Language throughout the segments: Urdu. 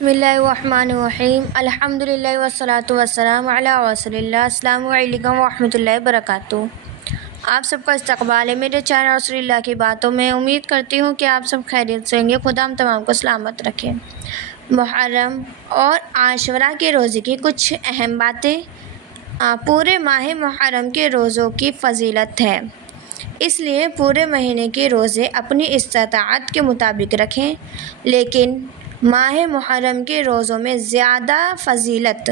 بسم اللہ الرحمن الرحیم الحمدللہ والصلاۃ والسلام علی رسول اللہ۔ السلام علیکم ورحمۃ اللہ وبرکاتہ۔ آپ سب کا استقبال ہے میرے چینل رسول اللہ کی باتوں میں۔ امید کرتی ہوں کہ آپ سب خیریت سے ہوں گے۔ خدا ہم تمام کو سلامت رکھے۔ محرم اور عاشورہ کے روزے کی کچھ اہم باتیں۔ پورے ماہ محرم کے روزوں کی فضیلت ہے، اس لیے پورے مہینے کے روزے اپنی استطاعت کے مطابق رکھیں، لیکن ماہ محرم کے روزوں میں زیادہ فضیلت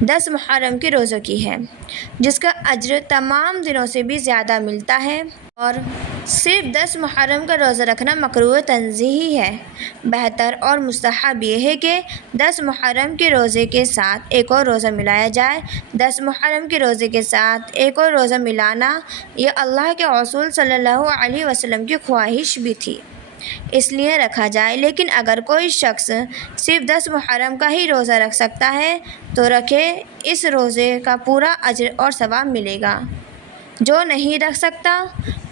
10 محرم کے روزوں کی ہے، جس کا اجر تمام دنوں سے بھی زیادہ ملتا ہے، اور صرف 10 محرم کا روزہ رکھنا مکروہ تنزیہی ہے۔ بہتر اور مستحب یہ ہے کہ 10 محرم کے روزے کے ساتھ ایک اور روزہ ملایا جائے۔ 10 محرم کے روزے کے ساتھ ایک اور روزہ ملانا یہ اللہ کے رسول صلی اللہ علیہ وسلم کی خواہش بھی تھی، اس لیے رکھا جائے۔ لیکن اگر کوئی شخص صرف 10 محرم کا ہی روزہ رکھ سکتا ہے تو رکھے، اس روزے کا پورا اجر اور ثواب ملے گا۔ جو نہیں رکھ سکتا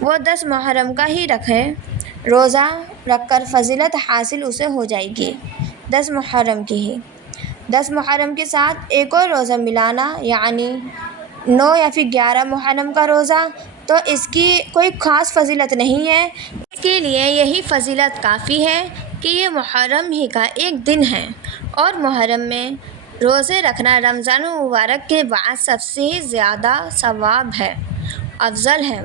وہ 10 محرم کا ہی رکھے، روزہ رکھ کر فضیلت حاصل اسے ہو جائے گی 10 محرم کی ہی۔ 10 محرم کے ساتھ ایک اور روزہ ملانا یعنی 9 یا پھر 11 محرم کا روزہ، تو اس کی کوئی خاص فضیلت نہیں ہے۔ اس کے لیے یہی فضیلت کافی ہے کہ یہ محرم ہی کا ایک دن ہے، اور محرم میں روزے رکھنا رمضان المبارک کے بعد سب سے زیادہ ثواب ہے، افضل ہے۔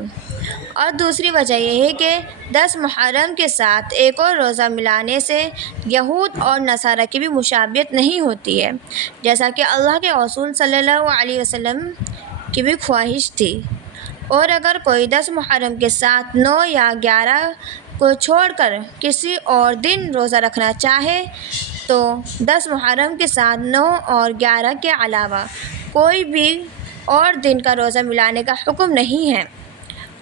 اور دوسری وجہ یہ ہے کہ 10 محرم کے ساتھ ایک اور روزہ ملانے سے یہود اور نصارہ کی بھی مشابہت نہیں ہوتی ہے، جیسا کہ اللہ کے رسول صلی اللہ علیہ وسلم کی بھی خواہش تھی۔ اور اگر کوئی 10 محرم کے ساتھ 9 یا 11 کو چھوڑ کر کسی اور دن روزہ رکھنا چاہے تو 10 محرم کے ساتھ 9 اور 11 کے علاوہ کوئی بھی اور دن کا روزہ ملانے کا حکم نہیں ہے۔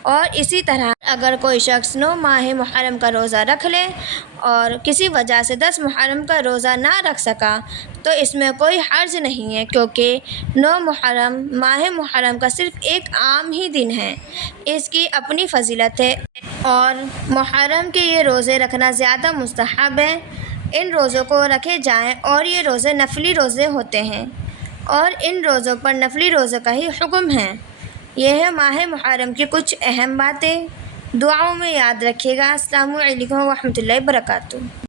اور اسی طرح اگر کوئی شخص 9 ماہ محرم کا روزہ رکھ لے اور کسی وجہ سے 10 محرم کا روزہ نہ رکھ سکا تو اس میں کوئی حرج نہیں ہے، کیونکہ 9 محرم ماہ محرم کا صرف ایک عام ہی دن ہے، اس کی اپنی فضیلت ہے، اور محرم کے یہ روزے رکھنا زیادہ مستحب ہے۔ ان روزوں کو رکھے جائیں، اور یہ روزے نفلی روزے ہوتے ہیں، اور ان روزوں پر نفلی روزوں کا ہی حکم ہے۔ یہ ہے ماہ محرم کی کچھ اہم باتیں، دعاؤں میں یاد رکھیے گا۔ السلام علیکم ورحمۃ اللہ وبرکاتہ۔